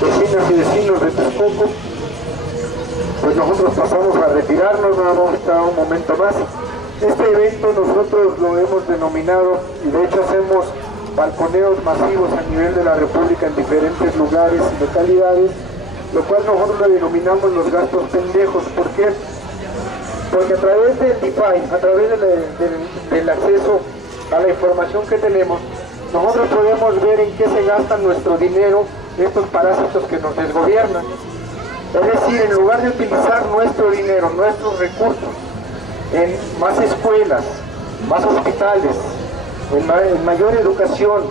vecinas y vecinos de Texcoco, pues nosotros pasamos a retirarnos, no vamos a estar un momento más. Este evento nosotros lo hemos denominado, y de hecho hacemos balconeos masivos a nivel de la República en diferentes lugares y localidades, lo cual nosotros le denominamos los gastos pendejos. ¿Por qué? Porque a través del DeFi, a través del acceso a la información que tenemos, nosotros podemos ver en qué se gasta nuestro dinero estos parásitos que nos desgobiernan. Es decir, en lugar de utilizar nuestro dinero, nuestros recursos, en más escuelas, más hospitales, en mayor educación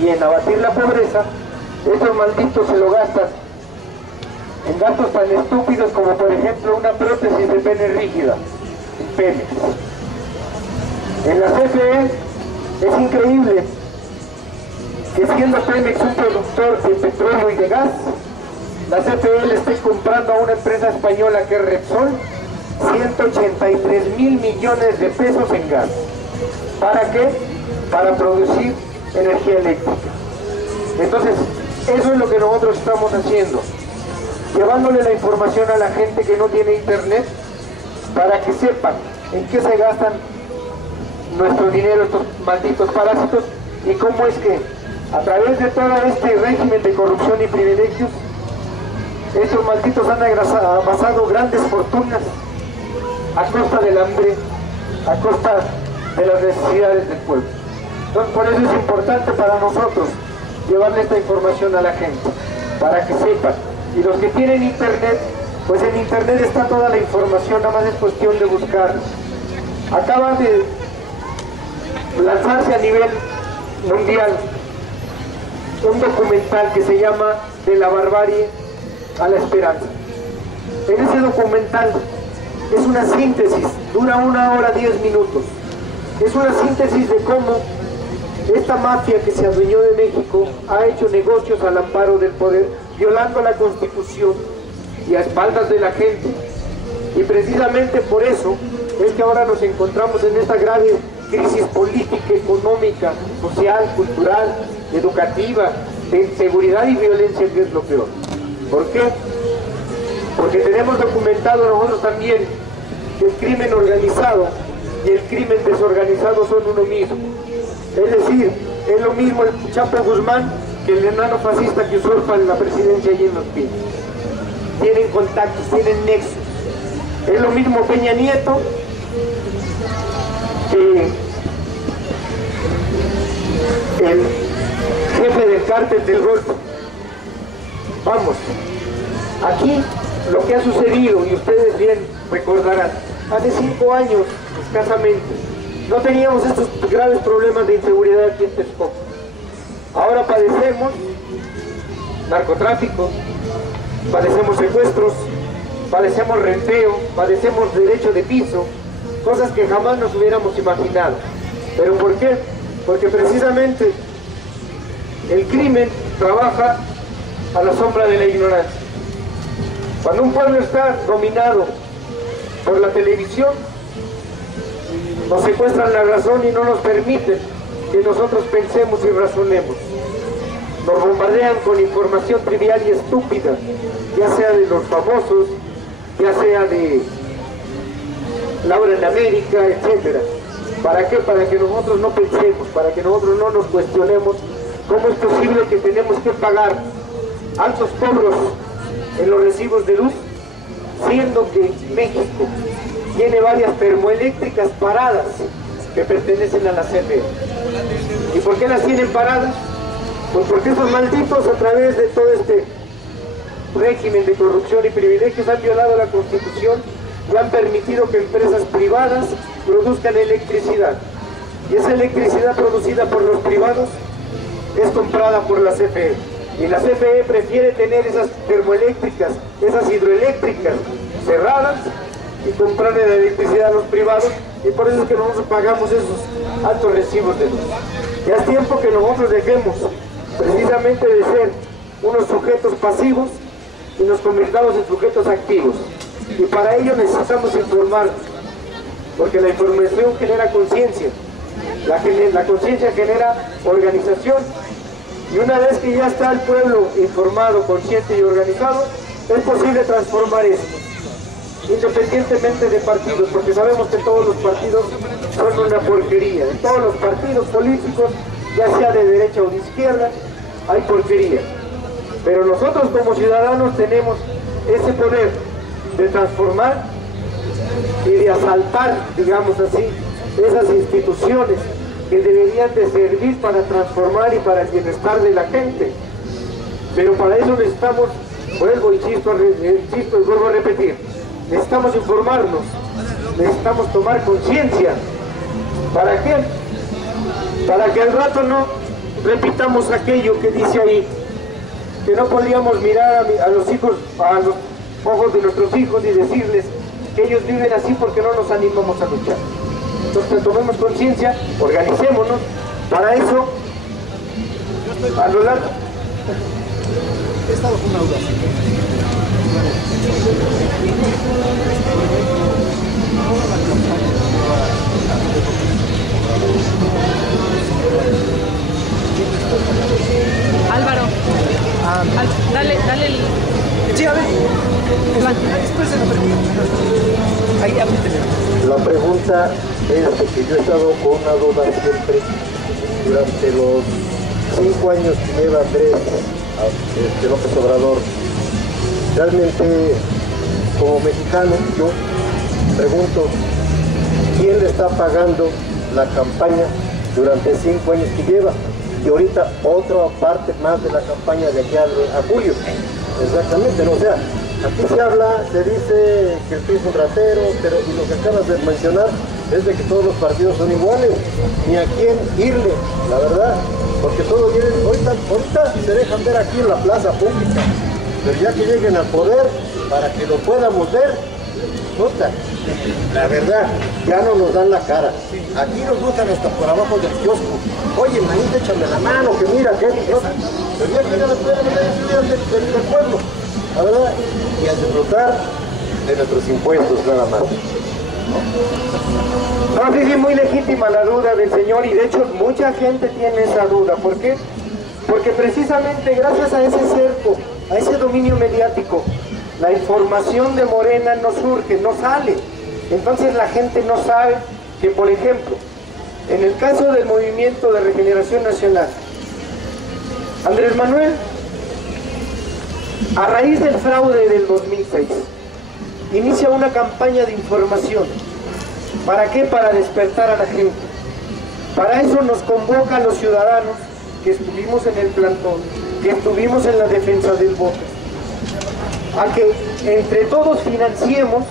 y en abatir la pobreza, estos malditos se lo gastan en gastos tan estúpidos como, por ejemplo, una prótesis de pene rígida, en Pemex. En la CFE es increíble que, siendo Pemex un productor de petróleo y de gas, la CFE le esté comprando a una empresa española que es Repsol 183.000 millones de pesos en gas. ¿Para qué? Para producir energía eléctrica. Entonces, eso es lo que nosotros estamos haciendo, llevándole la información a la gente que no tiene internet, para que sepan en qué se gastan nuestro dinero estos malditos parásitos, y cómo es que a través de todo este régimen de corrupción y privilegios, estos malditos han amasado grandes fortunas a costa del hambre, a costa de las necesidades del pueblo. Entonces, por eso es importante para nosotros llevarle esta información a la gente, para que sepan. Y los que tienen internet, pues en internet está toda la información, nada más es cuestión de buscar. Acaba de lanzarse a nivel mundial un documental que se llama De la barbarie a la esperanza. En ese documental es una síntesis, dura 1 hora 10 minutos. Es una síntesis de cómo esta mafia que se adueñó de México ha hecho negocios al amparo del poder, violando la Constitución y a espaldas de la gente. Y precisamente por eso es que ahora nos encontramos en esta grave crisis política, económica, social, cultural, educativa, de inseguridad y violencia, que es lo peor. ¿Por qué? Porque tenemos documentado nosotros también que el crimen organizado y el crimen desorganizado son uno mismo. Es decir, es lo mismo el Chapo Guzmán que el enano fascista que usurpa la presidencia allí en Los Pinos. Tienen contactos, tienen nexos. Es lo mismo Peña Nieto que el jefe del cártel del Golfo. Vamos, aquí lo que ha sucedido, y ustedes bien recordarán, hace 5 años escasamente no teníamos estos graves problemas de inseguridad aquí en Texcoco. Ahora padecemos narcotráfico, padecemos secuestros, padecemos renteo, padecemos derecho de piso, cosas que jamás nos hubiéramos imaginado. ¿Pero por qué? Porque precisamente el crimen trabaja a la sombra de la ignorancia. Cuando un pueblo está dominado por la televisión, nos secuestran la razón y no nos permiten que nosotros pensemos y razonemos. Nos bombardean con información trivial y estúpida, ya sea de los famosos, ya sea de Laura en América, etc. ¿Para qué? Para que nosotros no pensemos, para que nosotros no nos cuestionemos cómo es posible que tenemos que pagar altos cobros en los recibos de luz, siendo que México tiene varias termoeléctricas paradas que pertenecen a la CFE. ¿Y por qué las tienen paradas? Pues porque esos malditos, a través de todo este régimen de corrupción y privilegios, han violado la Constitución y han permitido que empresas privadas produzcan electricidad. Y esa electricidad producida por los privados es comprada por la CFE. Y la CFE prefiere tener esas termoeléctricas, esas hidroeléctricas cerradas y comprarle la electricidad a los privados, y por eso es que nosotros pagamos esos altos recibos de luz. Ya es tiempo que nosotros dejemos precisamente de ser unos sujetos pasivos y nos convirtamos en sujetos activos. Y para ello necesitamos informar, porque la información genera conciencia, la conciencia genera organización, Y una vez que ya está el pueblo informado, consciente y organizado, es posible transformar esto, independientemente de partidos, porque sabemos que todos los partidos son una porquería. En todos los partidos políticos, ya sea de derecha o de izquierda, hay porquería. Pero nosotros como ciudadanos tenemos ese poder de transformar y de asaltar, digamos así, esas instituciones que deberían de servir para transformar y para el bienestar de la gente. Pero para eso necesitamos, insisto y vuelvo a repetir, necesitamos informarnos, necesitamos tomar conciencia. ¿Para qué? Para que al rato no repitamos aquello que dice ahí, que no podríamos mirar a los hijos, a los ojos de nuestros hijos y decirles que ellos viven así porque no nos animamos a luchar. Entonces tomemos conciencia, organicémonos, para eso, a lo largo. He estado con una duda. Álvaro, dale el... Sí, a ver. Después de la pregunta. Ahí, la pregunta es de que yo he estado con una duda siempre durante los 5 años que lleva Andrés López Obrador. Realmente, como mexicano, yo pregunto, ¿quién le está pagando la campaña durante 5 años que lleva? Y ahorita otra parte más de la campaña de aquí a julio. Exactamente, ¿no? O sea, aquí se habla, se dice que el PRI es un ratero, pero y lo que acabas de mencionar es de que todos los partidos son iguales, ni a quién irle, la verdad, porque todos vienen, ahorita se dejan ver aquí en la plaza pública, pero ya que lleguen al poder, para que lo podamos ver, puta, la verdad, ya no nos dan la cara. Aquí nos buscan hasta por abajo del kiosco. Oye, manita, échame la mano, que mira, que pero ya que no les pueden ver del pueblo, la verdad, y a disfrutar de nuestros impuestos nada más. No, sí, muy legítima la duda del señor, y de hecho mucha gente tiene esa duda. ¿Por qué? Porque precisamente gracias a ese cerco, a ese dominio mediático, la información de Morena no surge, no sale. Entonces la gente no sabe que, por ejemplo, en el caso del Movimiento de Regeneración Nacional, Andrés Manuel, a raíz del fraude del 2006, inicia una campaña de información. ¿Para qué? Para despertar a la gente. Para eso nos convoca a los ciudadanos que estuvimos en el plantón, que estuvimos en la defensa del voto, a que entre todos financiemos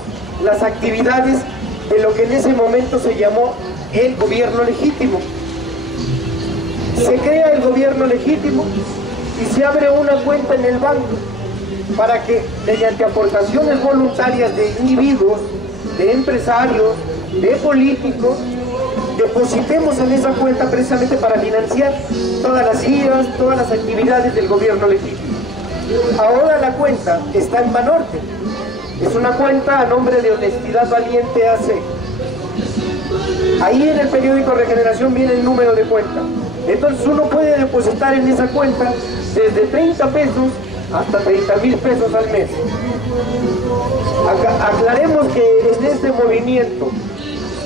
las actividades de lo que en ese momento se llamó el gobierno legítimo. Se crea el gobierno legítimo y se abre una cuenta en el banco para que, mediante aportaciones voluntarias de individuos, de empresarios, de políticos, depositemos en esa cuenta precisamente para financiar todas las giras, todas las actividades del gobierno legítimo. Ahora la cuenta está en Banorte. Es una cuenta a nombre de Honestidad Valiente AC. Ahí en el periódico Regeneración viene el número de cuenta. Entonces uno puede depositar en esa cuenta desde 30 pesos hasta 30,000 pesos al mes. Aclaremos que en este movimiento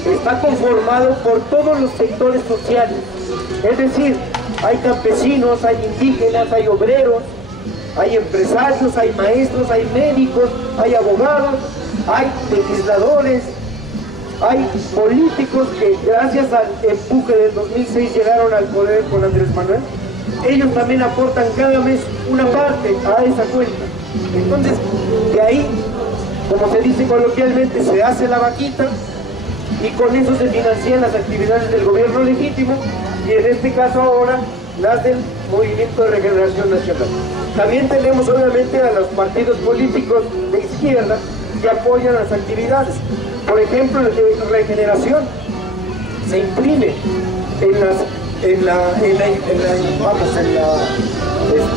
está conformado por todos los sectores sociales. Es decir, hay campesinos, hay indígenas, hay obreros, hay empresarios, hay maestros, hay médicos, hay abogados, hay legisladores, hay políticos que gracias al empuje del 2006 llegaron al poder con Andrés Manuel. Ellos también aportan cada mes una parte a esa cuenta. Entonces, de ahí, como se dice coloquialmente, se hace la vaquita y con eso se financian las actividades del gobierno legítimo, y en este caso ahora las del Movimiento de Regeneración Nacional. También tenemos obviamente a los partidos políticos de izquierda que apoyan las actividades. Por ejemplo, Regeneración se imprime en la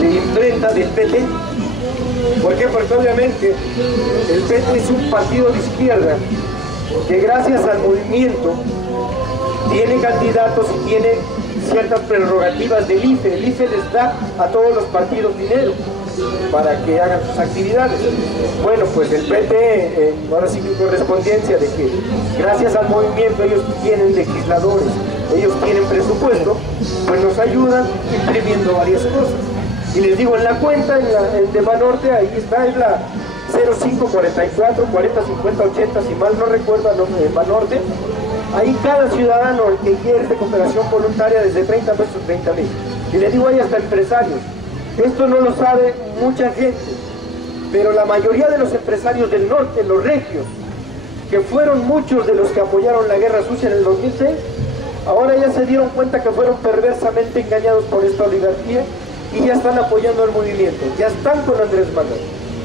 imprenta del PT. ¿Por qué? Porque obviamente el PT es un partido de izquierda que gracias al movimiento tiene candidatos y tiene ciertas prerrogativas del IFE. El IFE les da a todos los partidos dinero para que hagan sus actividades. Bueno, pues el PT, ahora sí que correspondencia de que gracias al movimiento ellos tienen legisladores, ellos tienen presupuesto, pues nos ayudan imprimiendo varias cosas. Y les digo, en la cuenta, en de Banorte, ahí está, es la 0544 40 50 80, si mal no recuerdo, en Banorte. Ahí cada ciudadano que quiere de cooperación voluntaria desde 30 pesos, 30,000. Y les digo, hay hasta empresarios. Esto no lo sabe mucha gente, pero la mayoría de los empresarios del norte, los regios, que fueron muchos de los que apoyaron la guerra sucia en el 2006, ahora ya se dieron cuenta que fueron perversamente engañados por esta oligarquía y ya están apoyando al movimiento, ya están con Andrés Manuel.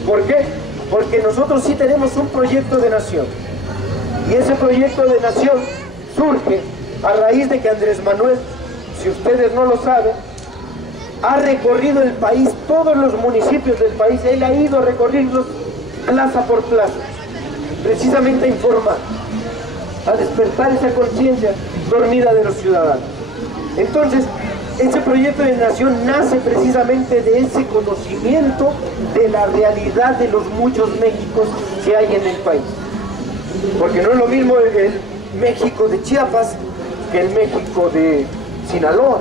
¿Por qué? Porque nosotros sí tenemos un proyecto de nación, y ese proyecto de nación surge a raíz de que Andrés Manuel, si ustedes no lo saben, ha recorrido el país, todos los municipios del país, él ha ido a recorrerlos plaza por plaza, precisamente a informar, a despertar esa conciencia dormida de los ciudadanos. Entonces, ese proyecto de nación nace precisamente de ese conocimiento de la realidad de los muchos Méxicos que hay en el país. Porque no es lo mismo el México de Chiapas que el México de Sinaloa.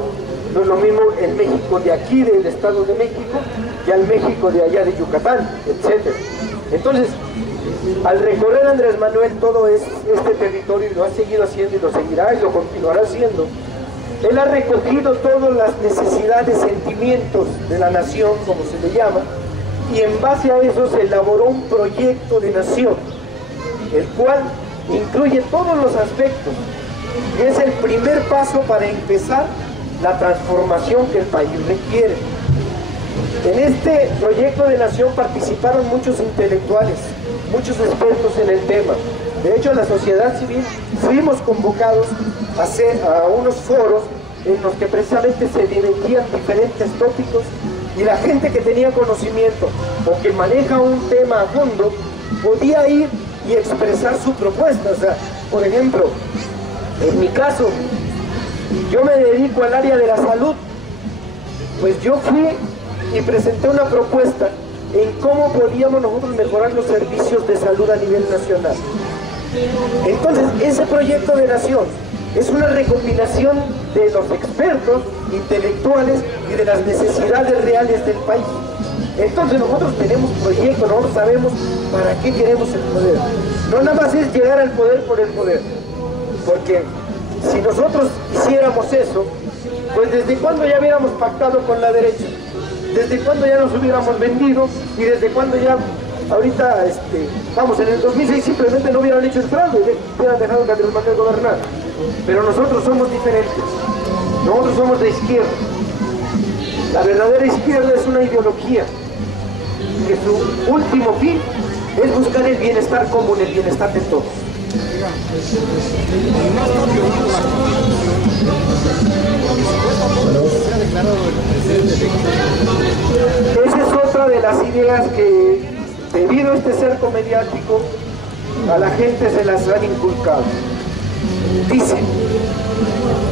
No es lo mismo el México de aquí, del Estado de México, que al México de allá de Yucatán, etc. Entonces, al recorrer Andrés Manuel todo este territorio, y lo ha seguido haciendo y lo seguirá y lo continuará haciendo, él ha recogido todas las necesidades, sentimientos de la nación, como se le llama, y en base a eso se elaboró un proyecto de nación, el cual incluye todos los aspectos, y es el primer paso para empezar la transformación que el país requiere. En este proyecto de nación participaron muchos intelectuales, muchos expertos en el tema. De hecho, la sociedad civil fuimos convocados a unos foros en los que precisamente se debatían diferentes tópicos, y la gente que tenía conocimiento o que maneja un tema a fondo podía ir y expresar su propuesta. O sea, por ejemplo, en mi caso, yo me dedico al área de la salud, pues yo fui y presenté una propuesta en cómo podíamos nosotros mejorar los servicios de salud a nivel nacional. Entonces, ese proyecto de nación es una recopilación de los expertos, intelectuales y de las necesidades reales del país. Entonces nosotros tenemos proyectos, nosotros sabemos para qué queremos el poder. No nada más es llegar al poder por el poder, porque si nosotros hiciéramos eso, pues desde cuándo ya hubiéramos pactado con la derecha, desde cuándo ya nos hubiéramos vendido, y desde cuándo ya, ahorita, vamos, en el 2006 simplemente no hubieran hecho el fraude, hubieran dejado que Andrés Manuel gobernar. Pero nosotros somos diferentes, nosotros somos de izquierda. La verdadera izquierda es una ideología que su último fin es buscar el bienestar común, el bienestar de todos. Esa es otra de las ideas que, debido a este cerco mediático, a la gente se las han inculcado. Dicen,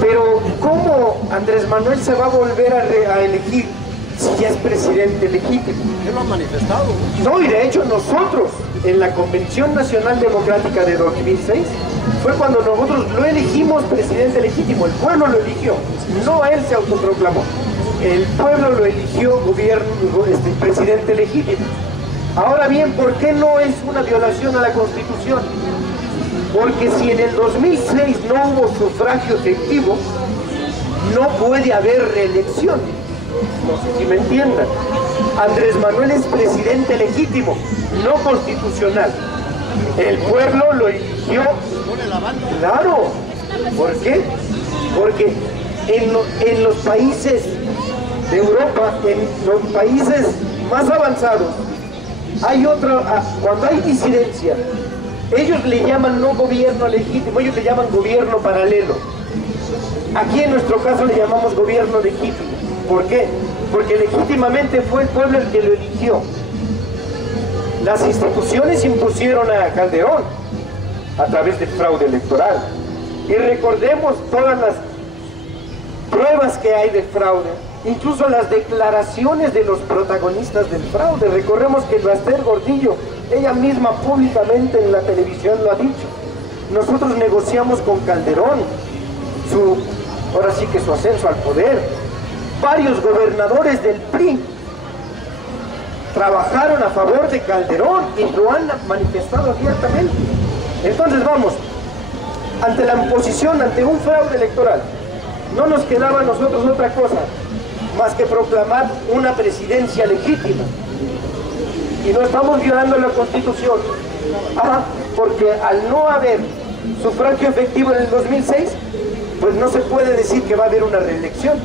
pero ¿cómo Andrés Manuel se va a volver a elegir si ya es presidente legítimo? Él lo ha manifestado. No, y de hecho nosotros, en la Convención Nacional Democrática de 2006, fue cuando nosotros lo elegimos presidente legítimo. El pueblo lo eligió, no él se autoproclamó. El pueblo lo eligió presidente legítimo. Ahora bien, ¿por qué no es una violación a la Constitución? Porque si en el 2006 no hubo sufragio efectivo, no puede haber reelección. No sé si me entiendan. Andrés Manuel es presidente legítimo, no constitucional. El pueblo lo eligió. Claro. ¿Por qué? Porque en los países de Europa, en los países más avanzados, hay cuando hay disidencia, ellos le llaman no gobierno legítimo, ellos le llaman gobierno paralelo. Aquí en nuestro caso le llamamos gobierno legítimo. ¿Por qué? Porque legítimamente fue el pueblo el que lo eligió. Las instituciones impusieron a Calderón a través del fraude electoral. Y recordemos todas las pruebas que hay de fraude, incluso las declaraciones de los protagonistas del fraude. Recordemos que Baster Gordillo, ella misma públicamente en la televisión lo ha dicho. Nosotros negociamos con Calderón, ahora sí que su ascenso al poder. Varios gobernadores del PRI trabajaron a favor de Calderón y lo han manifestado abiertamente. Entonces vamos, ante la imposición, ante un fraude electoral, no nos quedaba a nosotros otra cosa más que proclamar una presidencia legítima. Y no estamos violando la Constitución, porque al no haber sufragio efectivo en el 2006, pues no se puede decir que va a haber una reelección.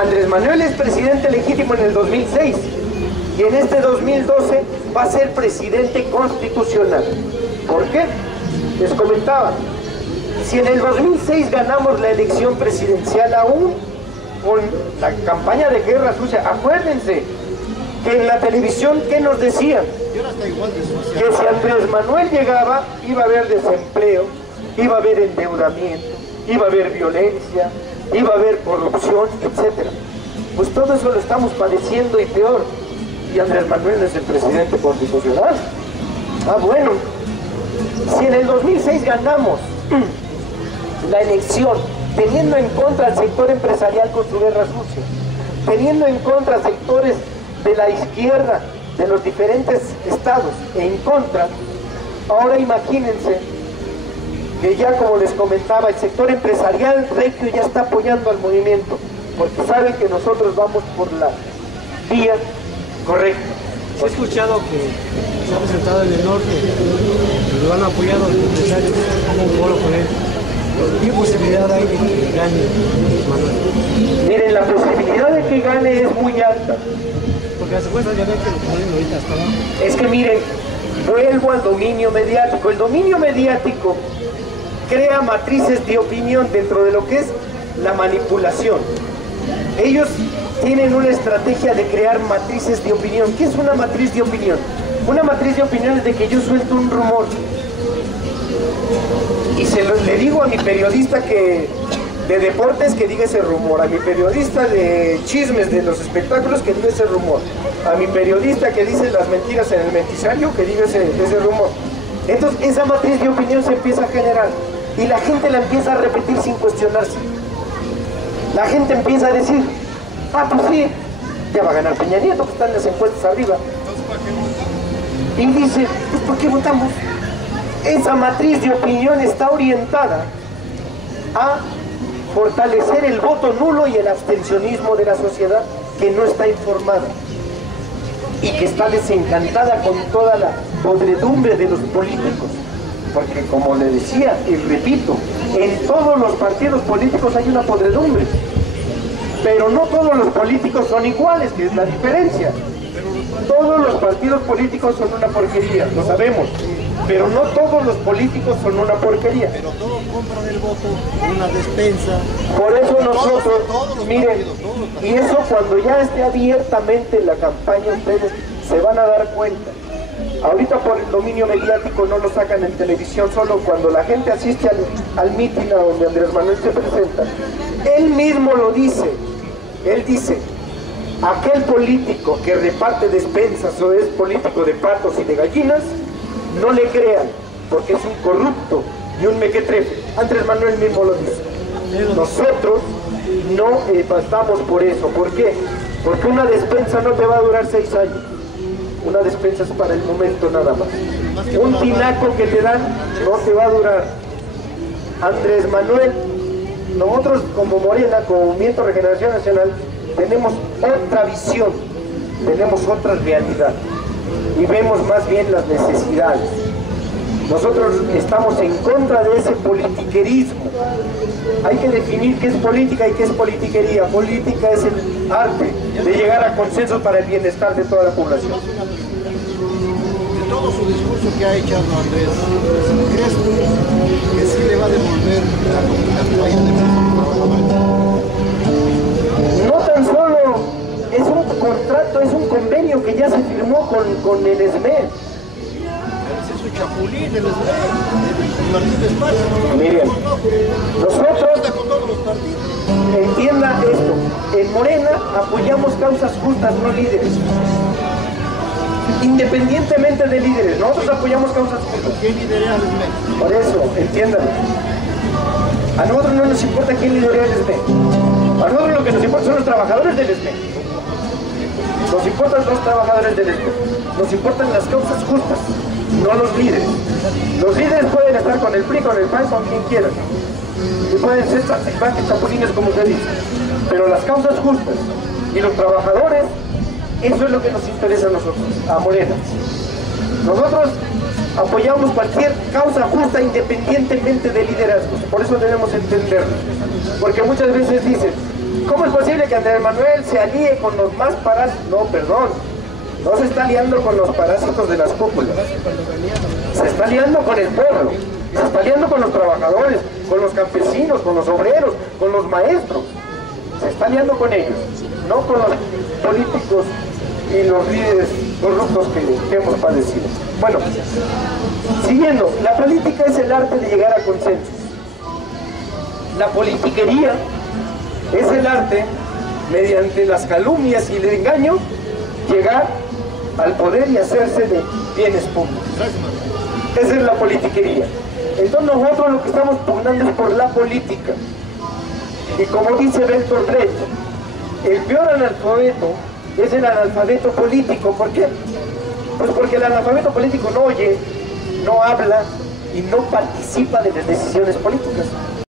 Andrés Manuel es presidente legítimo en el 2006 y en este 2012 va a ser presidente constitucional. ¿Por qué? Les comentaba, si en el 2006 ganamos la elección presidencial aún con la campaña de guerra sucia, acuérdense que en la televisión, ¿qué nos decían? Que si Andrés Manuel llegaba, iba a haber desempleo, iba a haber endeudamiento, iba a haber violencia, iba a haber corrupción, etc. Pues todo eso lo estamos padeciendo y peor. Y Andrés Manuel es el presidente constitucional. Bueno, si en el 2006 ganamos la elección, teniendo en contra al sector empresarial con su guerra sucia, teniendo en contra sectores de la izquierda de los diferentes estados en contra, ahora imagínense que ya, como les comentaba, el sector empresarial regio ya está apoyando al movimiento, porque saben que nosotros vamos por la vía correcta. He escuchado que se ha presentado en el norte, que lo han apoyado los empresarios como un polo con él. ¿Qué posibilidad hay de que gane Manuel? Miren, la posibilidad de que gane es muy alta. Porque las encuestas ya ven que lo ponen ahorita hasta abajo. Es que miren, vuelvo al dominio mediático. El dominio mediático crea matrices de opinión dentro de lo que es la manipulación. Ellos tienen una estrategia de crear matrices de opinión. ¿Qué es una matriz de opinión? Una matriz de opinión es de que yo suelto un rumor y le digo a mi periodista de deportes que diga ese rumor, a mi periodista de chismes de los espectáculos que diga ese rumor, a mi periodista que dice las mentiras en el mentisario que diga ese rumor. Entonces esa matriz de opinión se empieza a generar y la gente la empieza a repetir sin cuestionarse. La gente empieza a decir, pues sí, ya va a ganar Peña Nieto, que están las encuestas arriba. Y dice, pues ¿por qué votamos? Esa matriz de opinión está orientada a fortalecer el voto nulo y el abstencionismo de la sociedad que no está informada y que está desencantada con toda la podredumbre de los políticos. Porque, como le decía y repito, en todos los partidos políticos hay una podredumbre, pero no todos los políticos son iguales, que es la diferencia. Todos los partidos políticos son una porquería, lo sabemos, pero no todos los políticos son una porquería. Pero todos compran el voto en una despensa. Por eso nosotros, miren, y eso cuando ya esté abiertamente la campaña, ustedes se van a dar cuenta. Ahorita por el dominio mediático no lo sacan en televisión, solo cuando la gente asiste al mitin a donde Andrés Manuel se presenta. Él mismo lo dice, él dice, aquel político que reparte despensas o es político de patos y de gallinas, no le crean, porque es un corrupto y un mequetrefe. Andrés Manuel mismo lo dice. Nosotros no pasamos por eso. ¿Por qué? Porque una despensa no te va a durar 6 años. Una despensa es para el momento nada más. Un tinaco que te dan no te va a durar. Andrés Manuel, nosotros como Morena, como Movimiento Regeneración Nacional, tenemos otra visión, tenemos otra realidad y vemos más bien las necesidades. Nosotros estamos en contra de ese politiquerismo. Hay que definir qué es política y qué es politiquería. Política es el arte de llegar a consensos para el bienestar de toda la población. De todo su discurso que ha echado Andrés, ¿crees tú que sí le va a devolver la campaña de trabajadores? No tan solo es un contrato, es un convenio que ya se firmó con el SME. Es un chapulín del Martín de España. Miren, nosotros, con todos los partidos. entienda esto, en Morena apoyamos causas justas, no líderes. Independientemente de líderes, nosotros apoyamos causas justas. ¿Qué liderea el SME? Por eso, entiéndanlo. A nosotros no nos importa quién liderea el SME. A nosotros lo que nos importa son los trabajadores del SME. Nos importan los trabajadores del SME. Nos importan las causas justas, no los líderes. Los líderes pueden estar con el PRI, con el PAN, con quien quieran. Y pueden ser chapulines, como se dice. Pero las causas justas y los trabajadores, eso es lo que nos interesa a nosotros, a Morena. Nosotros apoyamos cualquier causa justa independientemente de liderazgos. Por eso debemos entenderlo. Porque muchas veces dicen, ¿cómo es posible que Andrés Manuel se alíe con los más parásitos? No, perdón. No se está aliando con los parásitos de las cúpulas. Se está aliando con el pueblo. Se está aliando con los trabajadores, con los campesinos, con los obreros, con los maestros. Se está aliando con ellos, no con los políticos y los líderes corruptos que hemos padecido. Bueno, siguiendo, la política es el arte de llegar a consensos. La politiquería es el arte, mediante las calumnias y el engaño, llegar al poder y hacerse de bienes públicos. Esa es la politiquería. Entonces nosotros lo que estamos pugnando es por la política. Y como dice Bertolt Brecht, el peor analfabeto es el analfabeto político. ¿Por qué? Pues porque el analfabeto político no oye, no habla y no participa de las decisiones políticas.